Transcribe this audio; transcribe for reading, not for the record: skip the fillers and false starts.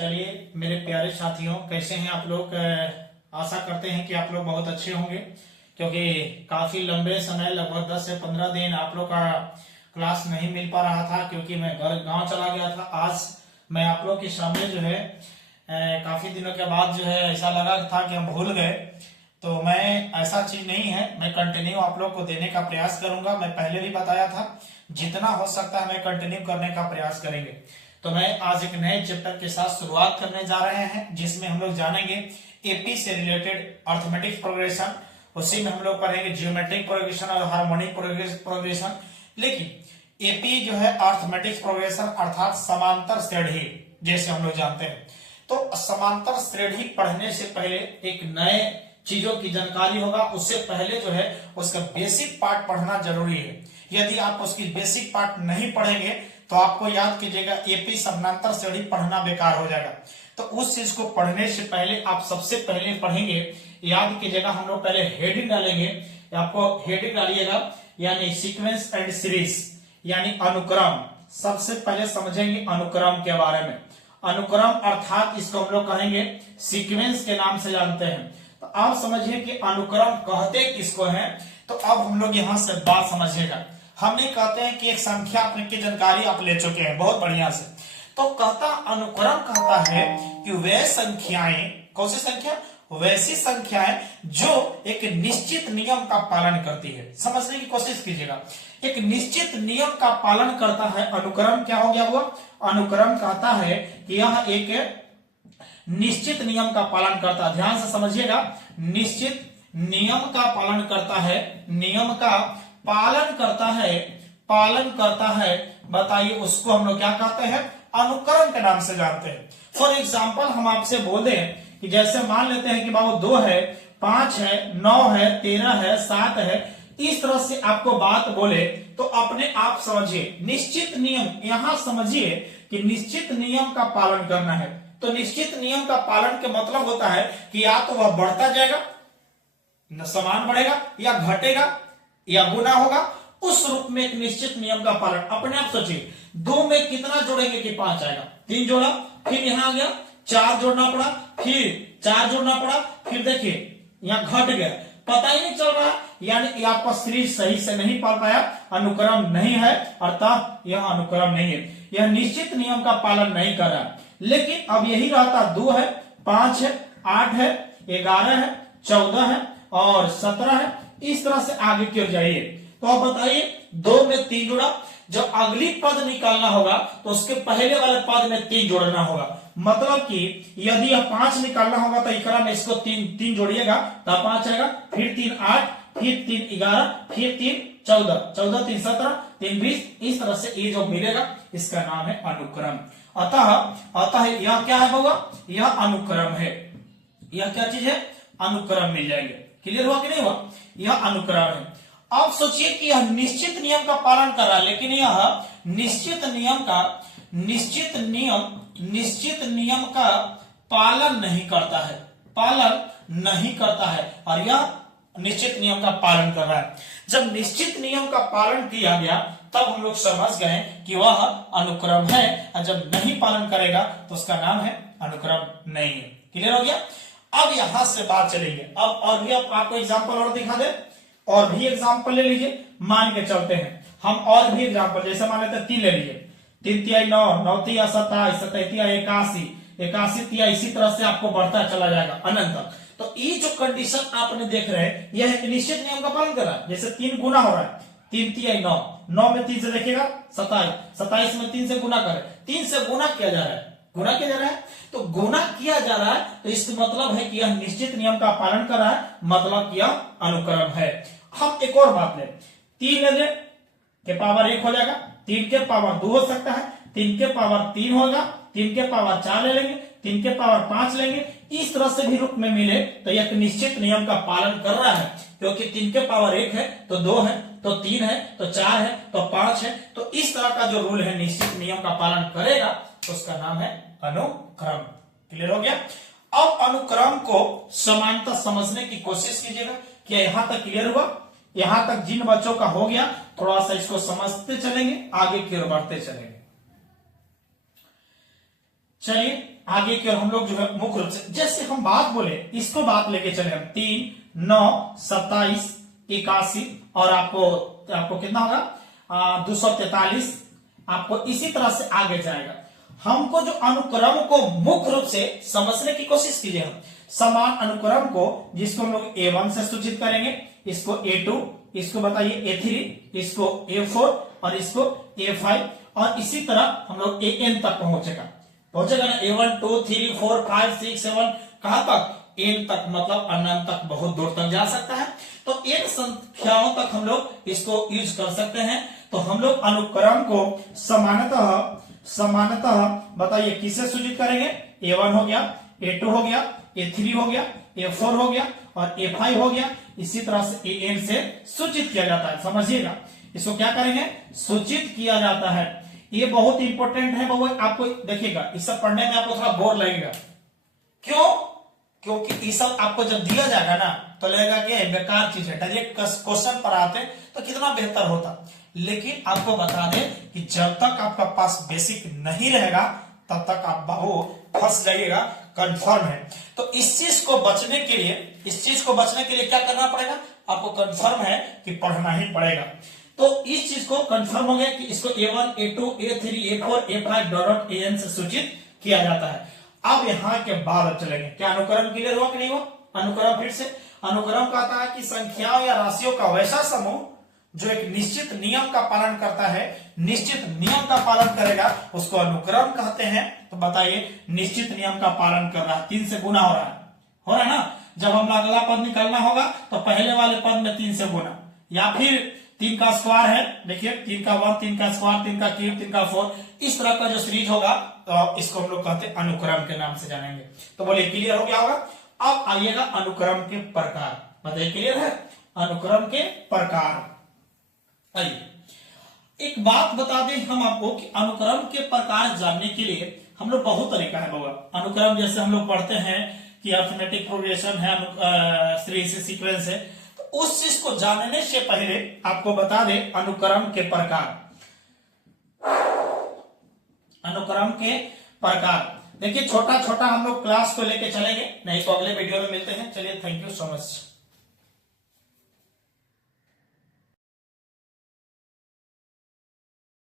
चलिए मेरे प्यारे साथियों, कैसे हैं आप लोग। आशा करते हैं कि आप लोग बहुत अच्छे होंगे, क्योंकि काफी लंबे समय लगभग 10 से 15 दिन आप लोग का क्लास नहीं मिल पा रहा था, क्योंकि मैं गांव चला गया था। आज मैं आप लोग के सामने जो है काफी दिनों के बाद जो है ऐसा लगा था कि हम भूल गए। तो मैं, ऐसा चीज नहीं है, मैं कंटिन्यू आप लोग को देने का प्रयास करूंगा। मैं पहले भी बताया था, जितना हो सकता है मैं कंटिन्यू करने का प्रयास करेंगे। तो मैं आज एक नए चैप्टर के साथ शुरुआत करने जा रहे हैं, जिसमें हम लोग जानेंगे एपी से रिलेटेड अर्थमेटिक प्रोग्रेशन। उसी में हम लोग पढ़ेंगे जियोमेट्रिक प्रोग्रेशन और हार्मोनिक प्रोग्रेशन। लेकिन एपी जो है अर्थमेटिक प्रोग्रेशन अर्थात समांतर श्रेणी, जैसे हम लोग जानते हैं। तो समांतर श्रेणी पढ़ने से पहले एक नए चीजों की जानकारी होगा। उससे पहले जो है उसका बेसिक पार्ट पढ़ना जरूरी है। यदि आप उसकी बेसिक पार्ट नहीं पढ़ेंगे तो आपको याद कीजिएगा एपी समांतर श्रेणी पढ़ना बेकार हो जाएगा। तो उस चीज को पढ़ने से पहले आप सबसे पहले पढ़ेंगे, याद कीजिएगा, हम लोग पहले हेडिंग डालेंगे। आपको हेडिंग डालिएगा, यानी सीक्वेंस एंड सीरीज, यानी अनुक्रम। सबसे पहले समझेंगे अनुक्रम के बारे में। अनुक्रम अर्थात इसको हम लोग कहेंगे सीक्वेंस के नाम से जानते हैं। तो आप समझिए कि अनुक्रम कहते किसको है। तो अब हम लोग यहां से बात समझिएगा। हमने कहते हैं कि एक संख्या की जानकारी आप ले चुके हैं बहुत बढ़िया से। तो कहता अनुक्रम कहता है कि वे संख्याएं, कौन सी संख्या, वैसी संख्याएं जो एक निश्चित नियम का पालन करती है। समझने की कोशिश कीजिएगा, एक निश्चित नियम का पालन करता है। अनुक्रम क्या हो गया वो? अनुक्रम कहता है कि यह एक निश्चित नियम का पालन करता है। ध्यान से समझिएगा, निश्चित नियम का पालन करता है, नियम का पालन करता है, पालन करता है। बताइए उसको हम लोग क्या कहते हैं? अनुक्रम के नाम से जानते हैं। फॉर एग्जाम्पल हम आपसे बोल दें कि जैसे मान लेते हैं कि बाबू 2 है, 5 है, 9 है, 13 है, 7 है, इस तरह से आपको बात बोले तो अपने आप समझिए निश्चित नियम। यहां समझिए कि निश्चित नियम का पालन करना है। तो निश्चित नियम का पालन के मतलब होता है कि या तो वह बढ़ता जाएगा, समान बढ़ेगा, या घटेगा, या गुना होगा। उस रूप में एक निश्चित नियम का पालन। अपने आप सोचिए, 2 में कितना जोड़ेंगे कि 5 आएगा? 3 जोड़ा, फिर यहां आ गया 4 जोड़ना पड़ा, फिर 4 जोड़ना पड़ा, फिर देखिए यहां घट गया, पता ही नहीं चल रहा। यानी आपका सीरीज सही से नहीं पढ़ पाया, अनुक्रम नहीं है, अर्थात यह अनुक्रम नहीं है, यह निश्चित नियम का पालन नहीं कर रहा। लेकिन अब यही रहता, 2 है, 5 है, 8 है, 11 है, 14 है और 17 है। इस तरह से आगे क्यों जाइए। तो अब बताइए, 2 में 3 जोड़ा, जब अगली पद निकालना होगा तो उसके पहले वाले पद में 3 जोड़ना होगा। मतलब कि यदि यह 5 निकालना होगा तो इकरा में इसको 3 जोड़िएगा तब 5 आएगा, फिर 3 8, फिर 3 11, फिर 3 14, 14 3 17, 3 20। इस तरह से ये जो मिलेगा इसका नाम है अनुक्रम। अतः यह क्या है होगा? यह अनुक्रम है। यह क्या चीज है? अनुक्रम मिल जाएंगे। क्लियर हुआ कि नहीं हुआ? यह अनुक्रम है। अब सोचिए कि यह निश्चित नियम का पालन कर रहा है, लेकिन यह निश्चित नियम का पालन नहीं करता है, पालन नहीं करता है, और यह निश्चित नियम का पालन कर रहा है। जब निश्चित नियम का पालन किया गया तब हम लोग समझ गए कि वह अनुक्रम है, और जब नहीं पालन करेगा तो उसका नाम है अनुक्रम नहीं है। क्लियर हो गया? अब यहां से बात चलेंगे। अब और भी आपको एग्जांपल और दिखा दे, और भी एग्जांपल ले लीजिए। मान के चलते हैं हम और भी एग्जांपल, जैसे मान लेते हैं 3 ले लीजिए, 3 तिया 9, 9 तिया 27, 27 तिया 81, 81 तिया, इसी तरह से आपको बढ़ता चला जाएगा अनंत तक। तो ये जो कंडीशन आपने देख रहे हैं, यह एक निश्चित नियम का पालन कर रहा है। जैसे 3 गुना हो रहा है, 3 तिया 9, 9 में 3 से देखिएगा 27, 27 में 3 से गुना करें, 3 से गुना किया जा रहा है, गुना किया जा रहा है। तो गुना किया जा रहा है तो इसका मतलब है कि यह निश्चित नियम का पालन कर रहा है, मतलब यह अनुक्रम है। हम एक और बात लें, 3 ले लें के पावर 1 हो जाएगा, 3 के पावर 2 हो सकता है, 3 के पावर 3 होगा, 3 के पावर 4 ले लेंगे, 3 के पावर 5 लेंगे। इस तरह से भी रूप में मिले तो यह निश्चित नियम का पालन कर रहा है, क्योंकि 3 के पावर 1 है तो 2 है तो 3 है तो 4 है तो 5 है। तो इस तरह का जो रूल है निश्चित नियम का पालन करेगा तो उसका नाम है अनुक्रम। क्लियर हो गया? अब अनुक्रम को समानता समझने की कोशिश कीजिएगा। क्या यहां तक क्लियर हुआ? यहां तक जिन बच्चों का हो गया, थोड़ा सा इसको समझते चलेंगे, आगे की ओर बढ़ते चलेंगे। चलिए आगे की ओर हम लोग जो है मुख्य रूप से, जैसे हम बात बोले इसको बात लेके चले हम 3, 9, 27, 81 और आपको कितना होगा 243, आपको इसी तरह से आगे जाएगा। हमको जो अनुक्रम को मुख्य रूप से समझने की कोशिश कीजिए। हम समान अनुक्रम को, जिसको हम लोग A1 से सूचित करेंगे, इसको A2, इसको बताइए A3, इसको A4 और इसको A5 और इसी तरह हम लोग AN तक पहुंचेगा ना। A1 2 3 4 5 6 7 कहां तक? N तक, मतलब अनंत तक, बहुत दूर तक जा सकता है। तो इन संख्याओं तक हम लोग इसको यूज कर सकते हैं। तो हम लोग अनुक्रम को समानतः बताइए किससे सूचित करेंगे? A1 हो गया, A2 हो गया, A3 हो गया, A4 हो गया और A5 हो गया। इसी तरह से AN से सूचित किया जाता है। समझिएगा, इसको क्या करेंगे? सूचित किया जाता है। ये बहुत इंपॉर्टेंट है बाबू, आपको देखिएगा इस सब पढ़ने में आपको थोड़ा बोर लगेगा। क्यों? क्योंकि ये सब आपको जब दिया जाएगा ना तो लगेगा कि बेकार चीज है, डायरेक्ट क्वेश्चन पर आते तो कितना बेहतर होता। लेकिन आपको बता दें कि जब तक आपका पास बेसिक नहीं रहेगा तब तक आप बाबू फंस जाइएगा, कंफर्म है। तो इस चीज को बचने के लिए क्या करना पड़ेगा? आपको कंफर्म है कि पढ़ना ही पड़ेगा। तो इस चीज को कंफर्म हो गया कि इसको A1, A2, A3, A4, A5 dot AN से सूचित किया जाता है। अब यहां के बाद चलेंगे, क्या अनुक्रम क्लियर हुआ कि नहीं हुआ? अनुक्रम फिर से, अनुक्रम कहता है कि संख्याओं या राशियों का वैसा समूह जो एक निश्चित नियम का पालन करता है, निश्चित नियम का पालन करेगा, उसको अनुक्रम कहते हैं। तो बताइए, निश्चित नियम का पालन कर रहा है, 3 से गुना हो रहा है ना। जब हम अगला पद निकालना होगा तो पहले वाले पद में 3 से गुना, या फिर 3 का स्क्वायर है, देखिए 3 का 1, 3 का स्क्वायर, 3 का क्यूब, 3 का 4, इस तरह का जो सीरीज होगा तो इसको हम लोग कहते हैं अनुक्रम के नाम से जानेंगे। तो बोलिए क्लियर हो गया होगा। अब आइएगा अनुक्रम के प्रकार, बताइए क्लियर है? अनुक्रम के प्रकार। आइए एक बात बता दें हम आपको कि अनुक्रम के प्रकार जानने के लिए हम लोग बहुत तरीका है बाबा। अनुक्रम जैसे हम लोग पढ़ते हैं कि अर्थमेटिक प्रोग्रेशन है, सीरीज सीक्वेंस है, तो उस चीज को जानने से पहले आपको बता दें अनुक्रम के प्रकार। अनुक्रम के प्रकार देखिए, छोटा छोटा हम लोग क्लास को लेके चलेंगे, नहीं तो अगले वीडियो में मिलते हैं। चलिए, थैंक यू सो मच।